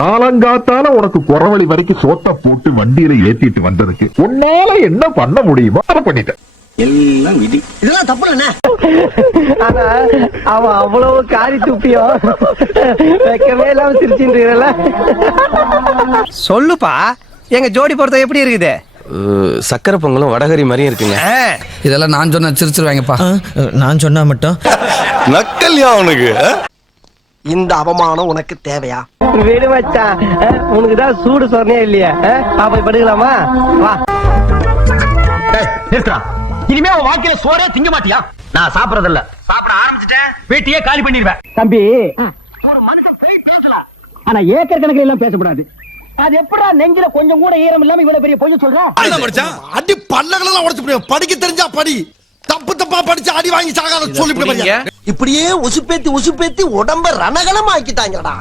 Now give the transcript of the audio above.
காலங்காத்தால உனக்கு குறவழி வரைக்கும் சோத்த போட்டு வண்டியில ஏத்திட்டு வந்ததுக்கு உன்னால என்ன பண்ண முடியுமோ அதை பண்ணிட்டேன். எல்லாம் விதி. இதெல்லாம் தப்பு இல்ல. ஆனா அவன் அவ்வளவு காரி துப்பியோ வைக்கவே இல்லாம சிரிச்சுன்றீங்கல்ல. சொல்லுப்பா, எங்க ஜோடி பொறுத்த எப்படி இருக்குது? சக்கரை பொங்கலும் வடகரி மாதிரியும் இருக்குங்க. இதெல்லாம் நான் சொன்ன சிரிச்சிருவாங்கப்பா. நான் சொன்னா மட்டும் நக்கல்யா அவனுக்கு. இந்த அவமானம் உனக்கு தேவையா? வீடு மச்சான், உனக்கு தான் சூடு சொன்னே இல்லையா? பாப்பா படுக்கலாமா? வா. இனிமே உன் வாழ்க்கையில சோறே திங்க மாட்டியா? நான் சாப்பிடறது இல்ல. சாப்பிட ஆரம்பிச்சிட்டேன் வீட்டையே காலி பண்ணிடுவேன். தம்பி, ஒரு மனுஷன் போய் பேசலாம், ஆனா ஏக்கர் கணக்கில் எல்லாம் பேசக்கூடாது. அது எப்படா நெஞ்சில கொஞ்சம் கூட ஈரம் இல்லாம இவ்வளவு பெரிய பொய்ய சொல்ற? அடி பல்லகளெல்லாம் உடைச்சு போடுவேன். படிக்க தெரிஞ்சா படி, தப்பு தப்பா படிச்சு அடி வாங்கி சாகாத சொல்லி இப்படியே உசுப்பேத்தி உசுப்பேத்தி உடம்ப ரணகலம் ஆக்கிட்டாங்கடா.